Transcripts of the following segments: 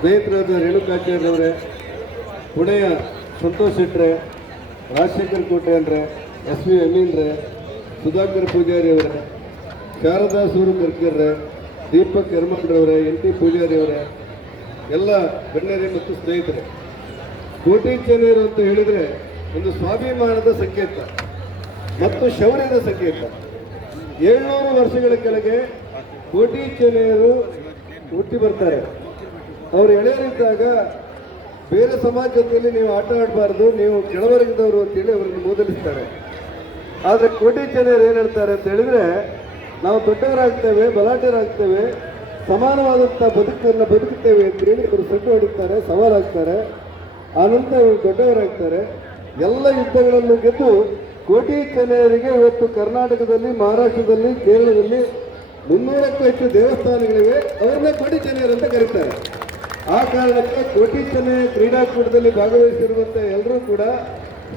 ಸ್ನೇಹಿತರಾದ ರೇಣುಕಾಚಾರ್ಯವರೇ ಪುಣೆಯ ಸಂತೋಷ್ ಶೆಟ್ಟ್ರೆ ರಾಜಶೇಖರ್ ಕೋಟೆಯನ್ರೆ ಎಸ್ ವಿ ಅಮೀನ್ರೆ ಸುಧಾಕರ್ ಪೂಜಾರಿ ಅವರೇ ಶಾರದಾ ಸೂರು ಕರ್ಕರ್ರೆ ದೀಪಕ್ ಯರ್ಮಂಡ್ರವರೇ ಎನ್ ಟಿ ಪೂಜಾರಿ ಅವರೇ, ಎಲ್ಲ ಗಣ್ಯರೇ ಮತ್ತು ಸ್ನೇಹಿತರೆ. ಕೋಟಿ ಚೆನ್ನೈರು ಅಂತ ಹೇಳಿದರೆ ಒಂದು ಸ್ವಾಭಿಮಾನದ ಸಂಕೇತ, ಮತ್ತು ಶೌರ್ಯದ ಸಂಕೇತ. ಏಳ್ನೂರು ವರ್ಷಗಳ ಕೆಳಗೆ ಕೋಟಿ ಚೆನ್ನೈಯರು ಹುಟ್ಟಿ ಬರ್ತಾರೆ. ಅವರು ಎಳೆಯರಿದ್ದಾಗ ಬೇರೆ ಸಮಾಜ ನೀವು ಆಟ ಆಡಬಾರ್ದು, ನೀವು ಕೆಳವರ್ಗದವರು ಅಂತೇಳಿ ಅವರನ್ನು ಮೂದಲಿಸ್ತಾರೆ. ಆದರೆ ಕೋಟಿ ಜನರು ಏನು ಹೇಳ್ತಾರೆ ಅಂತ ಹೇಳಿದ್ರೆ, ನಾವು ದೊಡ್ಡವರಾಗ್ತೇವೆ ಬಲಾಟರಾಗ್ತೇವೆ ಸಮಾನವಾದಂಥ ಬದುಕನ್ನು ಬದುಕುತ್ತೇವೆ ಅಂತೇಳಿ ಇವರು ಸೆಟ್ಟು ಹೊಡಿತಾರೆ, ಸವಾಲಾಗ್ತಾರೆ. ಆನಂತರ ಇವರು ದೊಡ್ಡವರಾಗ್ತಾರೆ. ಎಲ್ಲ ಯುದ್ಧಗಳನ್ನು ಗೆದ್ದು ಕೋಟಿ ಜನರಿಗೆ ಇವತ್ತು ಕರ್ನಾಟಕದಲ್ಲಿ, ಮಹಾರಾಷ್ಟ್ರದಲ್ಲಿ, ಕೇರಳದಲ್ಲಿ ಮುನ್ನೂರಕ್ಕೂ ಹೆಚ್ಚು ದೇವಸ್ಥಾನಗಳಿವೆ. ಅವ್ರನ್ನ ಕೋಟಿ ಜನರು ಅಂತ ಕರೀತಾರೆ. ಆ ಕಾರಣಕ್ಕೆ ಕೋಟಿ ಚೆನ್ನೈ ಕ್ರೀಡಾಕೂಟದಲ್ಲಿ ಭಾಗವಹಿಸಿರುವಂಥ ಎಲ್ಲರೂ ಕೂಡ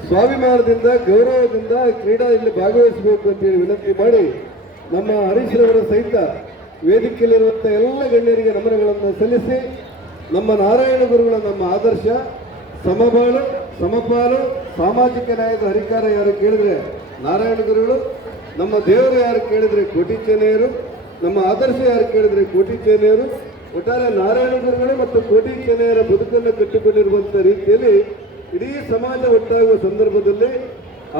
ಸ್ವಾಭಿಮಾನದಿಂದ, ಗೌರವದಿಂದ ಕ್ರೀಡೆಯಲ್ಲಿ ಭಾಗವಹಿಸಬೇಕು ಅಂತೇಳಿ ವಿನಂತಿ ಮಾಡಿ ನಮ್ಮ ಹರೀಶ್ ರವರ ಸಹಿತ ವೇದಿಕೆಯಲ್ಲಿರುವಂಥ ಎಲ್ಲ ಗಣ್ಯರಿಗೆ ನಮನಗಳನ್ನು ಸಲ್ಲಿಸಿ, ನಮ್ಮ ನಾರಾಯಣ ಗುರುಗಳ ನಮ್ಮ ಆದರ್ಶ, ಸಮಬಾಳು, ಸಮಪಾಲು, ಸಾಮಾಜಿಕ ನ್ಯಾಯದ ಹರಿಕಾರ ಯಾರು ಕೇಳಿದ್ರೆ ನಾರಾಯಣ ಗುರುಗಳು, ನಮ್ಮ ದೇವರು ಯಾರು ಕೇಳಿದ್ರೆ ಕೋಟಿ ಚೇನೆಯರು ನಮ್ಮ ಆದರ್ಶ ಯಾರು ಕೇಳಿದ್ರೆ ಕೋಟಿ ಚೆನ್ನೈಯರು ಒಟ್ಟಾರೆ ನಾರಾಯಣ ಗುರುಗಳು ಮತ್ತು ಕೋಟಿ ಕೆನೆಯರ ಬದುಕನ್ನು ಕಟ್ಟಿಕೊಂಡಿರುವಂಥ ರೀತಿಯಲ್ಲಿ ಇಡೀ ಸಮಾಜ ಒಟ್ಟಾಗುವ ಸಂದರ್ಭದಲ್ಲಿ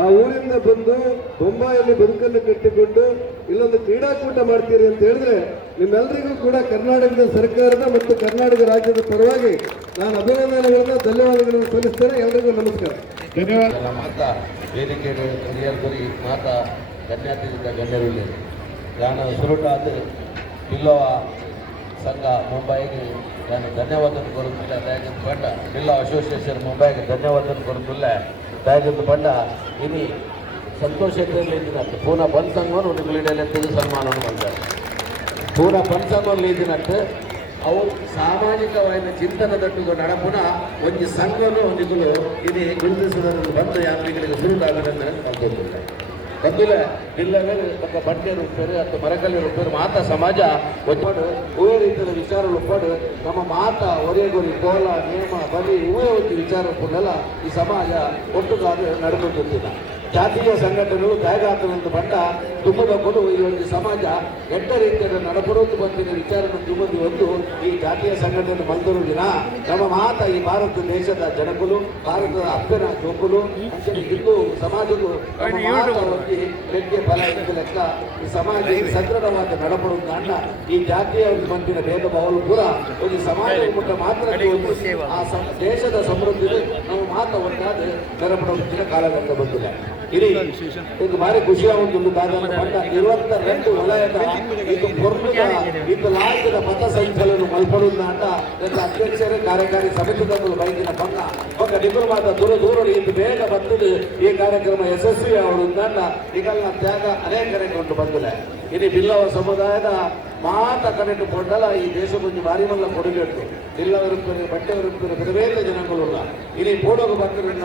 ಆ ಊರಿಂದ ಬಂದು ಬೊಂಬಾಯಲ್ಲಿ ಬದುಕನ್ನು ಕಟ್ಟಿಕೊಂಡು ಇಲ್ಲೊಂದು ಕ್ರೀಡಾಕೂಟ ಮಾಡ್ತೀರಿ ಅಂತ ಹೇಳಿದ್ರೆ ನಿಮ್ಮೆಲ್ಲರಿಗೂ ಕೂಡ ಕರ್ನಾಟಕದ ಸರ್ಕಾರದ ಮತ್ತು ಕರ್ನಾಟಕ ರಾಜ್ಯದ ಪರವಾಗಿ ನಾನು ಅಭಿನಂದನೆಗಳನ್ನು, ಧನ್ಯವಾದಗಳನ್ನು ಸಲ್ಲಿಸ್ತೇನೆ. ಎಲ್ಲರಿಗೂ ನಮಸ್ಕಾರ. ಧನ್ಯವಾದ. ಮಾತಾ ವೇದಿಕೆ ಮಾತಾ ಗಣ್ಯಾತಿಯಿಂದ ಗಣ್ಯರಿಲ್ಲ ನಾನು ಸುರುಟಾದ ಬಿಲ್ಲವ ಸಂಘ ಮುಂಬೈಗೆ ನಾನು ಧನ್ಯವಾದ ಕೊಡುತ್ತಿಲ್ಲ ದಯಗಂತ ಪಂಡ ಜಿಲ್ಲಾ ಅಸೋಸಿಯೇಷನ್ ಮುಂಬೈಗೆ ಧನ್ಯವಾದ ಕೊಡುತ್ತಿಲ್ಲ ದಯಗಂತ ಪಂಡ ಇನಿ ಸಂತೋಷ ಇದ್ದಿನಟ್ಟು ಪೂನ ಬಂದ್ ಸಂಘವನ್ನು ನಿಗಳಿಡೆಲ್ಲ ತೆಗೆ ಸನ್ಮಾನವನ್ನು ಪೂನಾ ಪೂರ ಪಂಚಮಲ್ಲಿ ಇದ್ದಿನಟ್ಟು ಅವು ಸಾಮಾಜಿಕವಾದ ಚಿಂತನದಟ್ಟು ನಡಪುನ ಒಂದು ಸಂಘವನ್ನು ನಿಗಳು ಇದು ಗುರುತಿಸಿದ ಬಂದು ಯಾತ್ರಿಗಳಿಗೆ ಸುರುಟಾಗದಂದ್ರೆ ಅನ್ಕೊಂಡಿಲ್ಲ ಬಂದಿಲ್ಲ ಇಲ್ಲವೇ ఒక ಬಟ್ಟೆ ರೂಪಾಯಿ ಅಥವಾ ಮರಕಲ್ಲಿ ರೂಪಾಯಿ ಮಾತ ಸಮಾಜ ಒಪ್ಪಡು ಹೂವೇ ರೀತಿಯ ವಿಚಾರ ಒಪ್ಪಡು ನಮ್ಮ ಮಾತ ಒರೆಗೊರಿ ಕೋಲ ನೇಮ ಬಲಿ ಹೂವೇ ಒಂದು ವಿಚಾರ ಒಪ್ಪುದಲ್ಲ ಈ ಸಮಾಜ ಒಟ್ಟುಗಾದು ನಡೆದುಕೊಂಡಿಲ್ಲ ಜಾತೀಯ ಸಂಘಟನೆಗಳು ತ್ಯಾಗಾತನಂತ ಬಂದ ತುಂಬದ ಕೊಡು ಈ ಒಂದು ಸಮಾಜ ಎಟ್ಟ ರೀತಿಯ ನಡಪಡೋದು ಬಂದಿನ ವಿಚಾರವನ್ನು ತುಂಬದಿ ಒಂದು ಈ ಜಾತೀಯ ಸಂಘಟನೆ ಬಂದರು ದಿನ ನಮ್ಮ ಮಾತ ಈ ಭಾರತ ದೇಶದ ಜನಗಳು ಭಾರತದ ಅಪ್ಪನ ಜೋಕುಲು ಇಂದು ಹಿಂದೂ ಸಮಾಜಕ್ಕೂ ನಮ್ಮ ವ್ಯಕ್ತಿಯ ಫಲ ಇದ್ದ ಲೆಕ್ಕ. ಈ ಸಮಾಜ ಸದೃಢವಾದ ನಡಪಡುವುದು ಕಾರಣ ಈ ಜಾತಿಯ ಒಂದು ಬಂದಿನ ಭೇದ ಭಾವಲು ಕೂಡ ಒಂದು ಸಮಾಜ ಮುಟ್ಟ ಮಾತ್ರ ಆ ದೇಶದ ಸಮೃದ್ಧಿ ನಾವು ಮಾತ್ರ ಒಂದಾಗಿ ನೆರಪಡುವ ಕಾಲ ಅಂತ ಬಂದಿಲ್ಲ ಇಡೀ ಇದು ಭಾರಿ ಖುಷಿಯ ಒಂದು ಕಾರ್ಯ ಬಂದ ಇರುವಂತ ರೆಂಟು ವಲಯದ ಇದು ಪ್ರಮುಖ ವಿಕಲಾಂಗದ ಪಥಸಂಚಲನ ಮಲ್ಪಡುವುದನ್ನ ಅಂತ ನನ್ನ ಅಧ್ಯಕ್ಷರೇ, ಕಾರ್ಯಕಾರಿ ಸಮಿತಿ ತಂದು ಬೈಕಿನ ಬಂದ ಒಂದು ಡಿಪ್ಲೊಮಾದ ದೂರ ದೂರ ಇದು ಬೇಗ ಬಂದಿದ್ದು ಈ ಕಾರ್ಯಕ್ರಮ ಯಶಸ್ವಿ ಅವರು ಈಗಲ್ಲ ತ್ಯಾಗ ಅನೇಕ ಕರೆಕೊಂಡು ಬಂದಿದೆ. ಇದು ಬಿಲ್ಲವ ಸಮುದಾಯದ ಮಾತ ಕನೆಟ್ಟು ಕೊಂಡಲ ಈ ದೇಶ ಕೊಂಚ ಭಾರಿ ಮಲ್ಲ ಕೊಡುಗೆಟ್ಟು ಬಿಲ್ಲ ವಿರುಪ್ಪರು ಬಟ್ಟೆ ವಿರುಪ್ಪರು ಬೇರೆ ಜನಗಳುಲ್ಲ ಇಲ್ಲಿ ಪೋಡೋಗ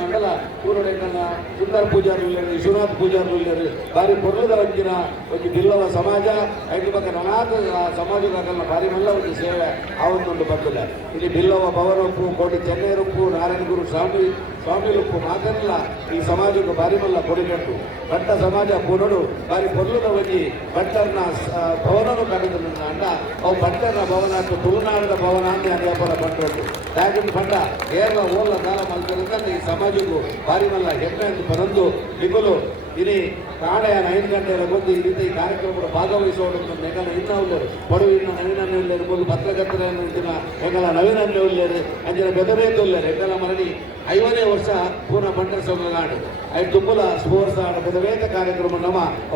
ಅಂಡಲ ಕೂರಡೆಕಲ್ಲ ಸುಂದರ ಪೂಜಾರಿ ಉಳ್ಳರು ವಿಶ್ವನಾಥ್ ಪೂಜಾರಿ ಉಳ್ಳರು, ಭಾರಿ ಪೊರ್ಲದ ಒಂದಿನ ಒಂದು ಬಿಲ್ಲವ ಸಮಾಜ, ಐದು ಬಗ್ಗೆ ನಾನಾಕ ಸಮಾಜದಾಗಲ್ಲ ಭಾರಿ ಮಲ್ಲ ಒಂದು ಸೇವೆ, ಆ ಒಂದೊಂದು ಬಂದಿಲ್ಲ ಇಲ್ಲಿ ಬಿಲ್ಲವ ಬವರೊಪ್ಪು ಉಪ್ಪು ಕೋಟಿ ಚೆನ್ನೈರುಪ್ಪು ನಾರಾಯಣ ನಾರಾಯಣಗುರು ಸ್ವಾಮಿ ಸ್ವಾಮಿ ಉಪ್ಪು ಮಾತನಿಲ್ಲ ಈ ಸಮಾಜಕ್ಕೆ ಭಾರಿ ಮಲ್ಲ ಕೊಡುಗೆಟ್ಟು ಭಟ್ಟ ಸಮಾಜ ಪುನಡು ಭಾರಿ ಪೊರ್ಲದ ಒಂಜಿ ಭಟ್ಟರ್ನ ಸ- ಭವನನು ಕರೆದು ಅಂಡ ಅವು ಭಟ್ಟನ ಭವನ ಅಂತ ತುಳುನಾಡಿನ ಭವನ ಅಂತ ವ್ಯಾಪಾರ ಪಟ್ಟರು ದಾಗಿನ ಪಂಡ ಕೇರಳ ಓಲ್ಲ ಕಾಲ ಮಲ್ಕರಿಂದ ಈ ಸಮಾಜಕ್ಕೂ ಭಾರಿ ಮಲ್ಲ ಹೆಮ್ಮೆ ಅಂತ ಬರಂದು ನಿಗುಲು ಇನಿ ನಾಳೆ ಐದು ಗಂಟೆಯ ಬಂದು ಈ ರೀತಿ ಕಾರ್ಯಕ್ರಮಗಳು ಭಾಗವಹಿಸುವ ನೆಗಲ ಇನ್ನ ಬಡವಿನ ಪಡುವು ಇನ್ನ ನವೀನ ಉಳ್ಳರು ಬಂದು ಪತ್ರಕರ್ತರ ದಿನ ಹೆಗಲ ನವೀನ ಉಳ್ಳರು ಅಂಜಿನ ಬೆದರೇತು ಉಳ್ಳರು ಹೆಗಲ ಮರಣಿ ಐವನೇ ವರ್ಷ ಪೂರ್ಣ ಬಂಡರ ಸೊಂಗಾಡು ಐದು ತುಂಬಲ ಸ್ಪೋರ್ಟ್ಸ್ ಆಡ ಬೆದವೇತ ಕಾರ್ಯಕ್ರಮ ನಮ್ಮ